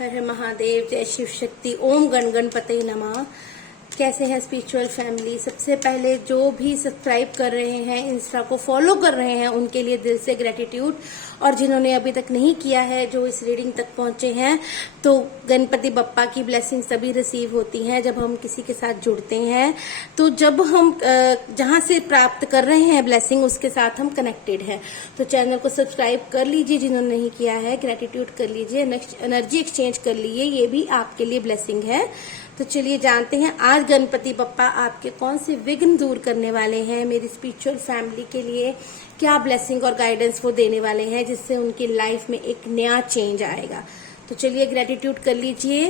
हर हर महादेव, जय शिव शक्ति, ओम गण गणपते नमः। कैसे हैं स्पिरिचुअल फैमिली? सबसे पहले जो भी सब्सक्राइब कर रहे हैं, इंस्टा को फॉलो कर रहे हैं, उनके लिए दिल से ग्रेटिट्यूड। और जिन्होंने अभी तक नहीं किया है, जो इस रीडिंग तक पहुंचे हैं, तो गणपति बप्पा की ब्लेसिंग तभी रिसीव होती हैं जब हम किसी के साथ जुड़ते हैं। तो जब हम जहां से प्राप्त कर रहे हैं ब्लेसिंग, उसके साथ हम कनेक्टेड हैं। तो चैनल को सब्सक्राइब कर लीजिए जिन्होंने नहीं किया है, ग्रेटिट्यूड कर लीजिए, नेक्स्ट एनर्जी एक्सचेंज कर लीजिए, ये भी आपके लिए ब्लेसिंग है। तो चलिए जानते हैं आज गणपति बप्पा आपके कौन से विघ्न दूर करने वाले हैं, मेरी स्पिरिचुअल फैमिली के लिए क्या ब्लेसिंग और गाइडेंस वो देने वाले हैं, जिससे उनकी लाइफ में एक नया चेंज आएगा। तो चलिए ग्रेटिट्यूड कर लीजिए,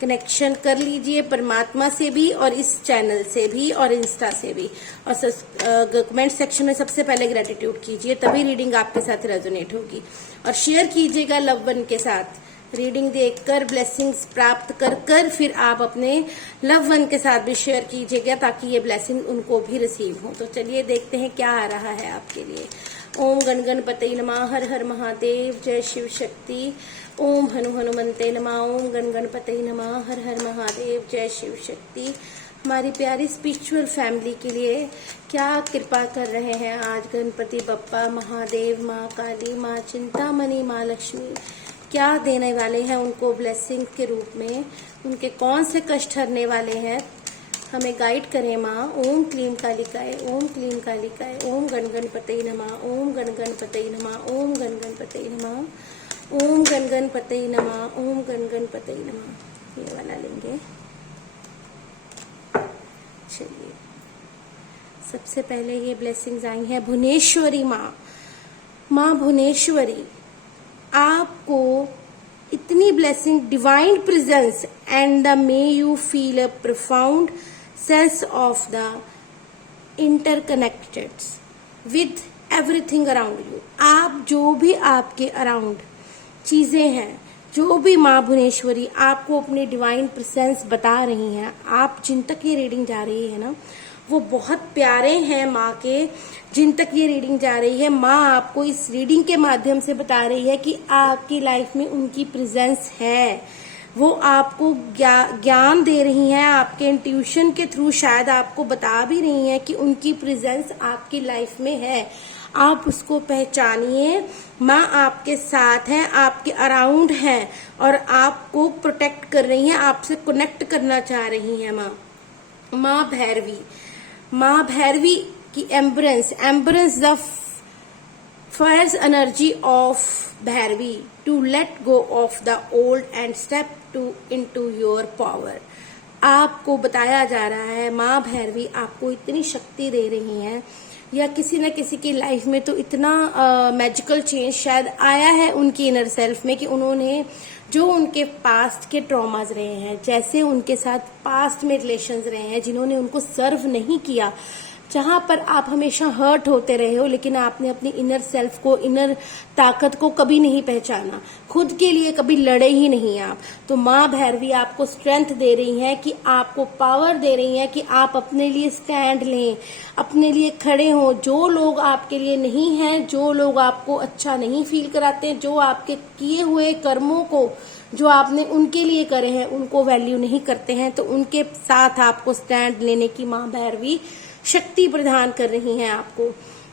कनेक्शन कर लीजिए परमात्मा से भी और इस चैनल से भी और इंस्टा से भी। और कमेंट सेक्शन में सबसे पहले ग्रेटिट्यूड कीजिए, तभी रीडिंग आपके साथ रेजोनेट होगी। और शेयर कीजिएगा लव वन के साथ। रीडिंग देखकर ब्लेसिंग्स प्राप्त कर फिर आप अपने लव वन के साथ भी शेयर कीजिएगा, ताकि ये ब्लेसिंग उनको भी रिसीव हो। तो चलिए देखते हैं क्या आ रहा है आपके लिए। ओम गण गणपते नमः, हर हर महादेव, जय शिव शक्ति, ओम हनुमंते नमः, ओम गण गणपते नमः, हर हर महादेव, जय शिव शक्ति। हमारी प्यारी स्पिरिचुअल फैमिली के लिए क्या कृपा कर रहे हैं आज गणपति बप्पा, महादेव, माँ काली, माँ चिंतामणि, माँ लक्ष्मी, क्या देने वाले हैं उनको ब्लेसिंग के रूप में, उनके कौन से कष्ट हरने वाले हैं, हमें गाइड करें माँ। ओम क्लीम कालिकाय, ओम क्लीम कालिकाय, ओम गण गणपते नमः, ओम गण गणपते नमः, ओम गण गणपते नमः, ओम गण गणपते नमः, ओम गण गणपते नमः। ये वाला लेंगे। चलिए सबसे पहले ये ब्लेसिंग्स आई हैं भुवनेश्वरी माँ। माँ भुवनेश्वरी, आपको इतनी blessing, divine presence and may you feel a profound sense of the interconnected with everything around you. आप जो भी आपके अराउंड चीजें हैं, जो भी माँ भुवनेश्वरी आपको अपनी डिवाइन प्रेजेंस बता रही हैं, आप जिन तक ये रीडिंग जा रही है ना, वो बहुत प्यारे हैं माँ के, जिन तक ये रीडिंग जा रही है। माँ आपको इस रीडिंग के माध्यम से बता रही है कि आपकी लाइफ में उनकी प्रेजेंस है। वो आपको ज्ञान दे रही हैं, आपके इंट्यूशन के थ्रू शायद आपको बता भी रही हैं कि उनकी प्रेजेंस आपकी लाइफ में है। आप उसको पहचानिए। माँ आपके साथ है, आपके अराउंड है और आपको प्रोटेक्ट कर रही हैं, आपसे कनेक्ट करना चाह रही हैं माँ। माँ भैरवी, माँ भैरवी की embrace the fire's energy of Bhairavi to let go of the old and step to into your power. आपको बताया जा रहा है माँ भैरवी आपको इतनी शक्ति दे रही हैं, या किसी न किसी की लाइफ में तो इतना मैजिकल चेंज शायद आया है उनकी इनर सेल्फ में कि उन्होंने जो उनके पास्ट के ट्रॉमाज रहे हैं, जैसे उनके साथ पास्ट में रिलेशंस रहे हैं, जिन्होंने उनको सर्व नहीं किया, जहां पर आप हमेशा हर्ट होते रहे हो, लेकिन आपने अपनी इनर सेल्फ को, इनर ताकत को कभी नहीं पहचाना, खुद के लिए कभी लड़े ही नहीं आप। तो माँ भैरवी आपको स्ट्रेंथ दे रही हैं, कि आपको पावर दे रही हैं कि आप अपने लिए स्टैंड लें, अपने लिए खड़े हों। जो लोग आपके लिए नहीं हैं, जो लोग आपको अच्छा नहीं फील कराते, जो आपके किए हुए कर्मों को, जो आपने उनके लिए करे हैं, उनको वैल्यू नहीं करते हैं, तो उनके साथ आपको स्टैंड लेने की माँ भैरवी शक्ति प्रदान कर रही हैं आपको।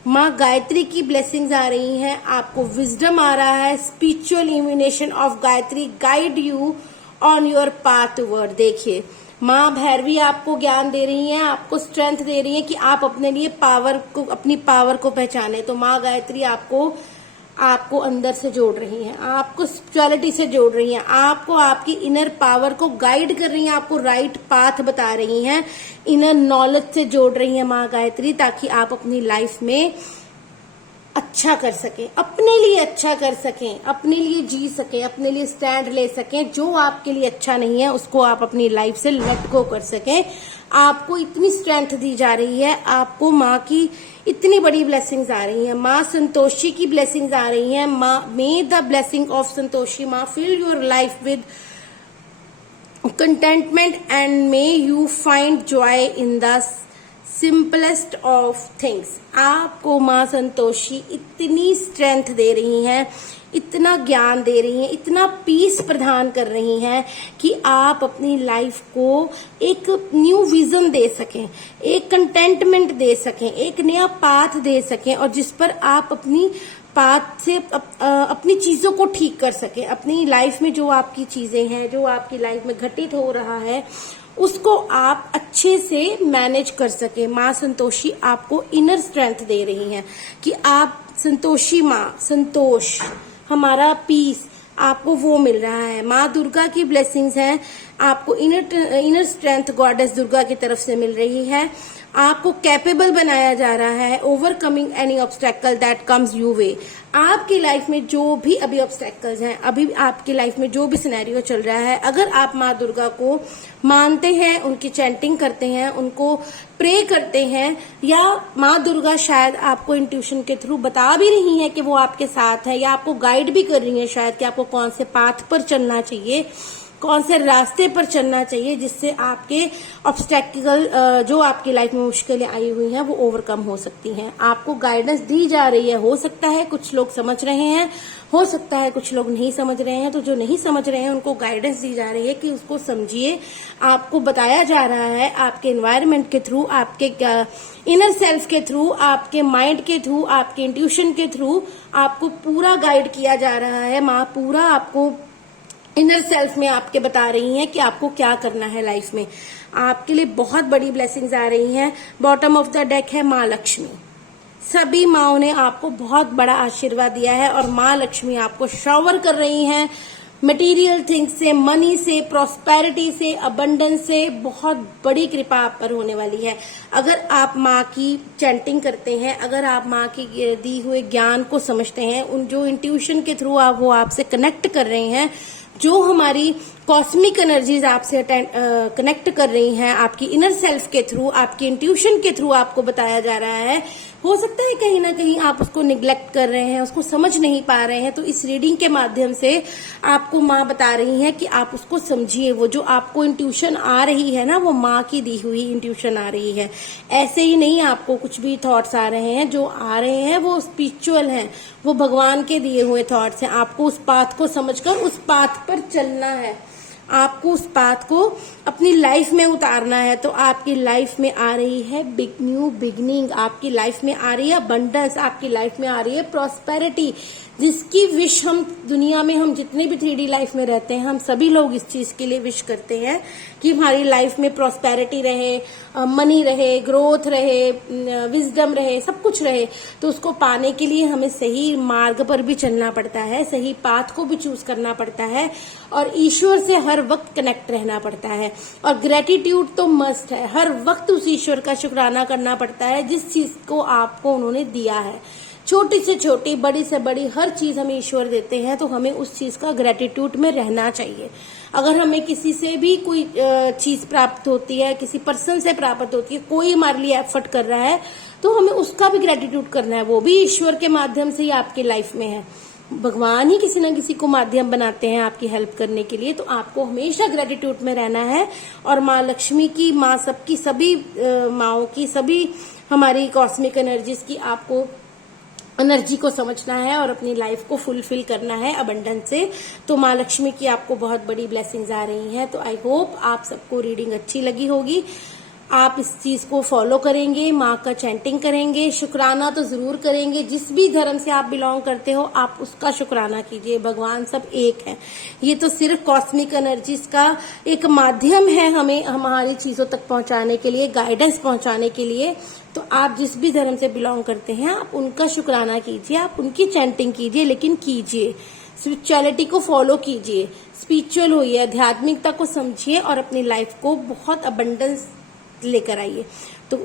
माँ गायत्री की ब्लेसिंग्स आ रही हैं, आपको विजडम आ रहा है। Spiritual illumination of Gayatri guide you on your path toward. देखिए माँ भैरवी आपको ज्ञान दे रही हैं, आपको स्ट्रेंथ दे रही हैं कि आप अपने लिए पावर को, अपनी पावर को पहचाने। तो माँ गायत्री आपको अंदर से जोड़ रही हैं, आपको स्पिरिचुअलिटी से जोड़ रही हैं, आपको आपकी इनर पावर को गाइड कर रही हैं, आपको राइट पाथ बता रही हैं, इनर नॉलेज से जोड़ रही हैं माँ गायत्री, ताकि आप अपनी लाइफ में अच्छा कर सकें, अपने लिए अच्छा कर सकें, अपने लिए जी सकें, अपने लिए स्टैंड ले सकें। जो आपके लिए अच्छा नहीं है उसको आप अपनी लाइफ से लेट गो कर सकें। आपको इतनी स्ट्रेंथ दी जा रही है, आपको माँ की इतनी बड़ी ब्लेसिंग्स आ रही हैं। माँ संतोषी की ब्लेसिंग्स आ रही हैं। Maa may the blessing of Santoshi Maa fill your life with contentment and may you find joy in the simplest of things. आपको माँ संतोषी इतनी स्ट्रेंथ दे रही हैं, इतना ज्ञान दे रही हैं, इतना पीस प्रदान कर रही हैं कि आप अपनी लाइफ को एक न्यू विजन दे सकें, एक कंटेंटमेंट दे सकें, एक नया पाथ दे सकें, और जिस पर आप अपनी पाथ से अपनी चीजों को ठीक कर सकें। अपनी लाइफ में जो आपकी चीजें हैं, जो आपकी लाइफ में घटित हो रहा है, उसको आप अच्छे से मैनेज कर सके। माँ संतोषी आपको इनर स्ट्रेंथ दे रही हैं कि आप संतोषी माँ, संतोष, हमारा पीस आपको वो मिल रहा है। माँ दुर्गा की ब्लेसिंग्स हैं, आपको इनर स्ट्रेंथ गॉडेस दुर्गा की तरफ से मिल रही है। आपको कैपेबल बनाया जा रहा है, overcoming any obstacle that comes you way. आपकी लाइफ में जो भी अभी ऑब्स्टेकल्स हैं, अभी आपकी लाइफ में जो भी सिनेरियो चल रहा है, अगर आप माँ दुर्गा को मानते हैं, उनकी चैंटिंग करते हैं, उनको प्रे करते हैं, या माँ दुर्गा शायद आपको इंट्यूशन के थ्रू बता भी रही है कि वो आपके साथ है, या आपको गाइड भी कर रही है शायद कि आपको कौन से पाथ पर चलना चाहिए, कौन से रास्ते पर चलना चाहिए, जिससे आपके ऑब्स्टेकल जो आपकी लाइफ में मुश्किलें आई हुई हैं वो ओवरकम हो सकती हैं। आपको गाइडेंस दी जा रही है। हो सकता है कुछ लोग समझ रहे हैं, हो सकता है कुछ लोग नहीं समझ रहे हैं। तो जो नहीं समझ रहे हैं उनको गाइडेंस दी जा रही है कि उसको समझिए। आपको बताया जा रहा है आपके एनवायरनमेंट के थ्रू, आपके इनर सेल्फ के थ्रू, आपके माइंड के थ्रू, आपके इंट्यूशन के थ्रू आपको पूरा गाइड किया जा रहा है। माँ पूरा आपको इनर सेल्फ में आपके बता रही हैं कि आपको क्या करना है लाइफ में। आपके लिए बहुत बड़ी ब्लेसिंग्स आ रही हैं। बॉटम ऑफ द डेक है माँ लक्ष्मी। सभी माँओं ने आपको बहुत बड़ा आशीर्वाद दिया है और माँ लक्ष्मी आपको शावर कर रही हैं मटेरियल थिंग्स से, मनी से, प्रॉस्पेरिटी से, अबंडेंस से। बहुत बड़ी कृपा आप पर होने वाली है। अगर आप माँ की चैंटिंग करते हैं, अगर आप माँ की दी हुए ज्ञान को समझते हैं, उन जो इंट्यूशन के थ्रू आप वो आपसे कनेक्ट कर रहे हैं, जो हमारी कॉस्मिक एनर्जीज आपसे कनेक्ट कर रही हैं, आपकी इनर सेल्फ के थ्रू, आपकी इंट्यूशन के थ्रू आपको बताया जा रहा है। हो सकता है कहीं ना कहीं आप उसको निग्लेक्ट कर रहे हैं, उसको समझ नहीं पा रहे हैं, तो इस रीडिंग के माध्यम से आपको माँ बता रही है कि आप उसको समझिए। वो जो आपको इंट्यूशन आ रही है ना, वो माँ की दी हुई इंट्यूशन आ रही है। ऐसे ही नहीं आपको कुछ भी थॉट्स आ रहे हैं, जो आ रहे हैं वो स्पिरिचुअल हैं, वो भगवान के दिए हुए थॉट्स हैं। आपको उस पाथ को समझकर उस पाथ पर चलना है, आपको उस पाथ को अपनी लाइफ में उतारना है। तो आपकी लाइफ में आ रही है बिग न्यू बिगनिंग, आपकी लाइफ में आ रही है अबंडेंस, आपकी लाइफ में आ रही है प्रॉस्पेरिटी, जिसकी विश हम दुनिया में, हम जितने भी 3D लाइफ में रहते हैं, हम सभी लोग इस चीज के लिए विश करते हैं कि हमारी लाइफ में प्रॉस्पेरिटी रहे, मनी रहे, ग्रोथ रहे, विजडम रहे, सब कुछ रहे। तो उसको पाने के लिए हमें सही मार्ग पर भी चलना पड़ता है, सही पाथ को भी चूज करना पड़ता है, और ईश्वर से हर वक्त कनेक्ट रहना पड़ता है। और ग्रेटिट्यूड तो मस्ट है, हर वक्त उस ईश्वर का शुक्राना करना पड़ता है जिस चीज को आपको उन्होंने दिया है। छोटी से छोटी, बड़ी से बड़ी हर चीज हमें ईश्वर देते हैं, तो हमें उस चीज का ग्रेटिट्यूड में रहना चाहिए। अगर हमें किसी से भी कोई चीज प्राप्त होती है, किसी पर्सन से प्राप्त होती है, कोई हमारे लिए एफर्ट कर रहा है, तो हमें उसका भी ग्रेटिट्यूड करना है। वो भी ईश्वर के माध्यम से ही आपकी लाइफ में है। भगवान ही किसी न किसी को माध्यम बनाते हैं आपकी हेल्प करने के लिए। तो आपको हमेशा ग्रेटिट्यूड में रहना है। और माँ लक्ष्मी की, माँ सबकी, सभी माँओं की, सभी हमारी कॉस्मिक एनर्जीज की आपको एनर्जी को समझना है और अपनी लाइफ को फुलफिल करना है अबंडेंस से। तो माँ लक्ष्मी की आपको बहुत बड़ी ब्लेसिंग्स आ रही हैं। तो आई होप आप सबको रीडिंग अच्छी लगी होगी। आप इस चीज को फॉलो करेंगे, माँ का चैंटिंग करेंगे, शुक्राना तो जरूर करेंगे। जिस भी धर्म से आप बिलोंग करते हो, आप उसका शुक्राना कीजिए। भगवान सब एक है। ये तो सिर्फ कॉस्मिक एनर्जीज का एक माध्यम है हमें हमारी चीजों तक पहुंचाने के लिए, गाइडेंस पहुंचाने के लिए। तो आप जिस भी धर्म से बिलोंग करते हैं, आप उनका शुक्राना कीजिए, आप उनकी चैंटिंग कीजिए, लेकिन कीजिए, स्पिरिचुअलिटी को फॉलो कीजिए, स्पिरिचुअल होइए, आध्यात्मिकता को समझिए और अपनी लाइफ को बहुत अबंडेंस लेकर आइए। तो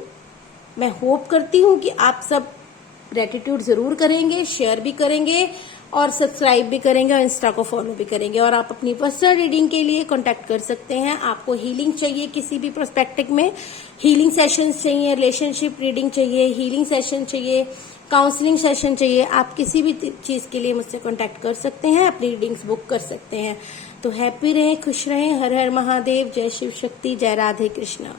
मैं होप करती हूँ कि आप सब ग्रेटिट्यूड जरूर करेंगे, शेयर भी करेंगे और सब्सक्राइब भी करेंगे और इंस्टा को फॉलो भी करेंगे। और आप अपनी पर्सनल रीडिंग के लिए कांटेक्ट कर सकते हैं। आपको हीलिंग चाहिए, किसी भी पर्सपेक्टिव में हीलिंग सेशंस चाहिए, रिलेशनशिप रीडिंग चाहिए, हीलिंग सेशन चाहिए, काउंसलिंग सेशन चाहिए, आप किसी भी चीज के लिए मुझसे कांटेक्ट कर सकते हैं, अपनी रीडिंग्स बुक कर सकते हैं। तो हैप्पी रहें, खुश रहें। हर हर महादेव, जय शिव शक्ति, जय राधे कृष्णा।